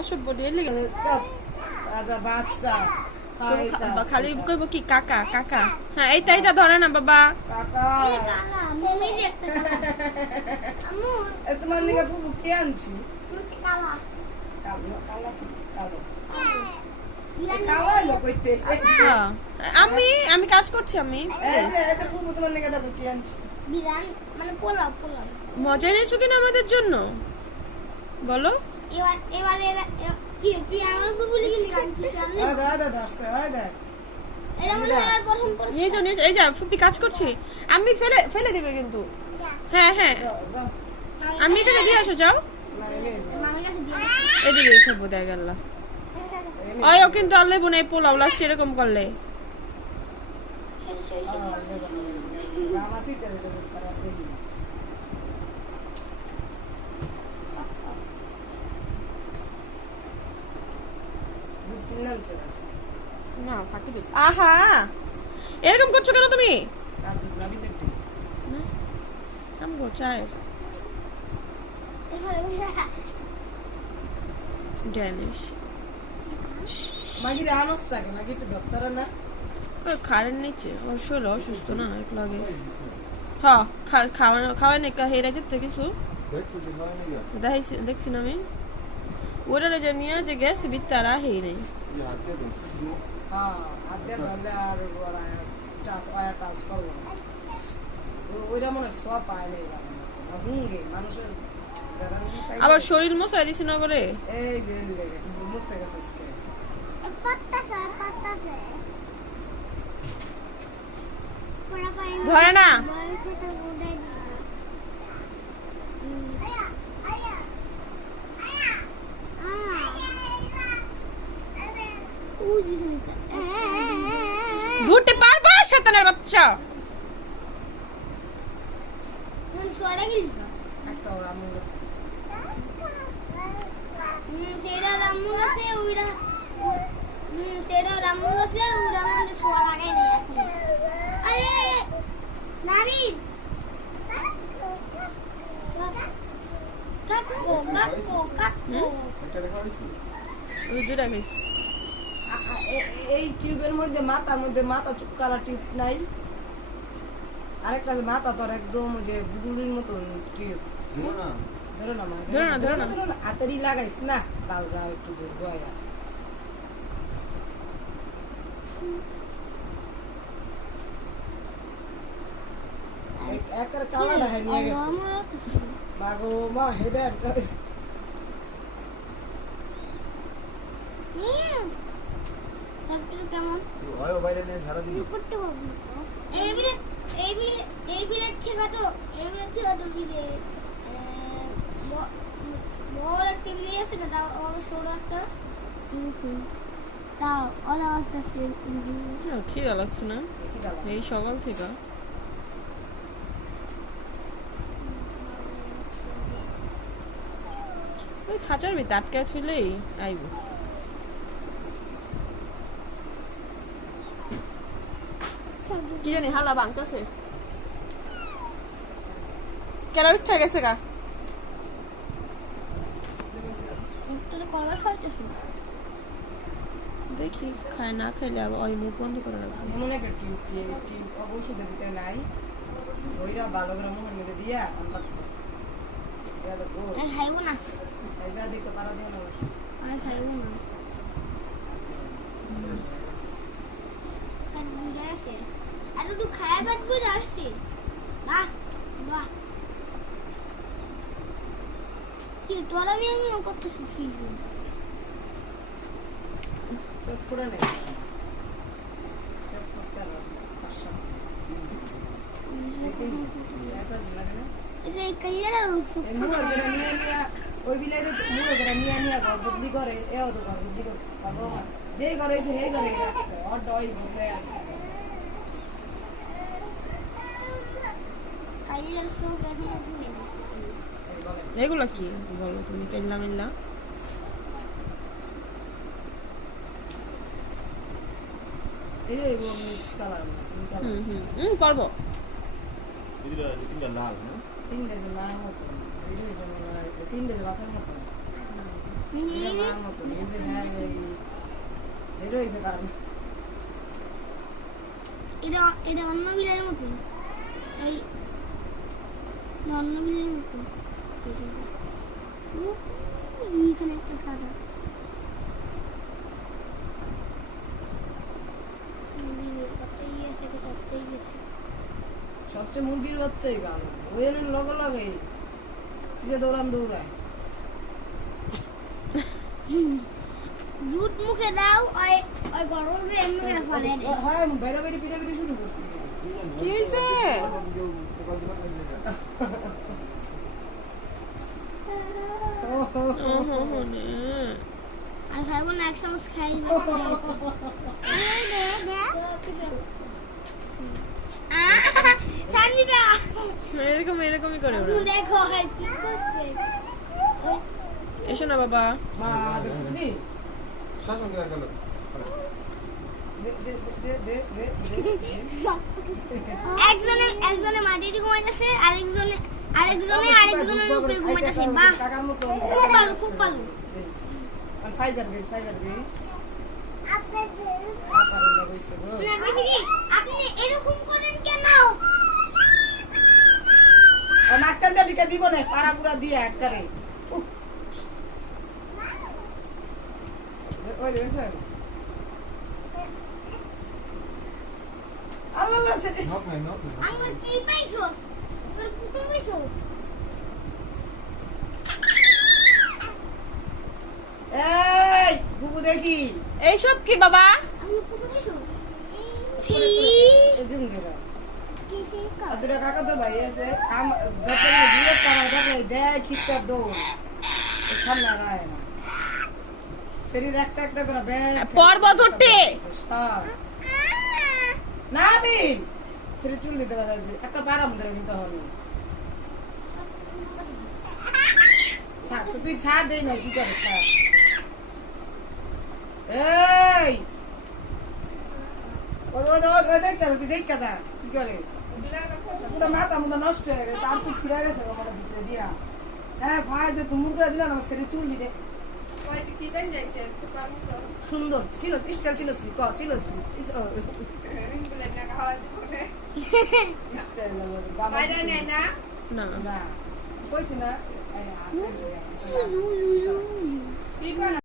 অসভ্য ডেলি বাচ্চা খালি কইব কি কাকা কাকা। হ্যাঁ এইটা এইটা ধরে না বাবা। তোমার লিগে ফুফু কি আনছি? আমি আমি কাজ করছি। আমি ফুফু তোমার লিগে দেখো কি আনছি। মজা নিয়েছো কিনা আমাদের জন্য বলো? এই যে ফুপি কাজ করছি আমি, ফেলে ফেলে দিবে কিন্তু। হ্যাঁ হ্যাঁ আমি এখানে দিয়ে আসো, যাও এদিকে খাবো দেয় গেল। ও কিন্তু আল্লাহ বোনাই পোলাও লাস্ট এরকম করলে। না ফাঁকি দিচ্ছ। আহা এরকম করছো কেন তুমি? আমি চাই ড্যানিশ মাগিরে আনস লাগে, মাগিটা দপ্তর না খারেন নিচে ওর শরীর অসুস্থ না এক লাগে। হ্যাঁ খাওয়াই না হেরা যেতে কিছু দেখছি না আমি ওরা যে নিয়ে যে গেছে বিত্তারা হেই নেই। আবার শরীর মশাই দিছি না করে ধরে না। ঘুরতে পারবা শয়তানের বাচ্চা? এই টিউবের মধ্যে মাথার মধ্যে মাথা চুপকারা টিউব নাই, আরেকটা মাথা তোর একদম যে বুগুলির মতন টিউব। ধরো না মা, ধরো না হাতেরই লাগাইস না, লাল যাও একটু দূর গয়া। একের কালাটা নিয়ে গেছে মাগো মা হেডে আটকা গেছে। খিদা লাগছে না এই সকাল থেকে। ওই খাঁচার ভিতরে আটকে ছুলেই আইব। কি জানি হালা ভাঙতেছে কেরা উঠে গেছে গা। দেখি খায় না খাইলে আবার ওই মুখ বন্ধ করে রাখবো। এমন একটা টিউব ওষুধের ভিতরে নাই, ওইটা ভালো করে মুখের মধ্যে দিয়া খাইবো না, দেখতে পারা দিও না, খাইবো না। আর একটু খায়া বাঁচবো রাখছি বাহ বাহ। কি তোর আমি কত খুশি চোখ পুরো নেই চোখ ফুটতে লাগে 5-7 লাগে না। এটা কাইয়ারা রুকসু এই মুয়ের করে নিয়ে নিয়ে ওই বিলাইতে মুয়ের করে নিয়ে নিয়ে ঘর বদলি করে এও তো ঘর বদলি করে বাবা যেই ঘর হয়েছে সেই ঘরে আর ডই বসে কাইয়ার সো গেছে এগুলো কি বলো তুমি কেল্লা মিল্লা এই এবং মিক্স কালার পারবো তিন ডেজে মার মতো এই ডেজে মনে হয় তিন ডেজে বাপের মতো এটা মার মতো কিন্তু হ্যাঁ এই রয়েছে কারণ এটা অন্য বিলাইয়ের মতো এই অন্য বিলাইয়ের মতো এখানে একটা সাদা সবচেয়ে মুরগির বাচ্চাই ভালো ওই জন্য লগে লগে যে দৌড়ায় দুধ মুখে দাও ওই ওই গরমে এমনি করে ফলে হ্যাঁ বাইরে বাইরে পিঠে পিঠে শুরু করছি কি হয়েছে আর খাইবো না এক চামচ খাইবো সান্দিদা এরকমই করে ওরা দেখো কি করছে এসো না বাবা মা দেখছিস নি একজনে মাটিতে ঘুমাইতেছে আরেকজনের উপরে ঘুমাইতেছে বাহ কাকার মতো খুব ভালো ফাইজার দিস আপারে লাগাইছে গো না কইছি কি আপনি এরকম করেন কেন আর মাঝখানটা ঢুকে দিব না পাড়া পুরা দিয়ে একবারে ওই দেখছ আল্লাহ আছে আমার কি পাইছস তোর কুকুর পাইছস এই বুবু দেখি এইসব কি বাবা আমি কুকুর পাইছস ছি এজুম জোরা কি সে আদুরা কাকা তো ভাই আছে আম দপরে দিয়ে তারা দেখে দেয় খিচ্চা দৌড় সামনে রায় না শরীর একটা একটা করে ব্যাগ পর্বত উঠে না আমি শরীর চুল দিতে পারছি একটা পারাম ধরে নিতে হবে ছাড় তুই ছাড় দেই না কি করে ছাড় এই ওই দেখ তুই দেখ কাদা কি করে পুরো মাথা মতো নষ্ট হয়ে গেছে তার তুই ছিঁড়ে গেছে আমার ভিতরে দিয়া হ্যাঁ ভাই যে তুমি মুখটা দিলাম আমার শরীর চুল দিতে সুন্দর ছিল স্টাইল ছিল ছিল না না কইছি না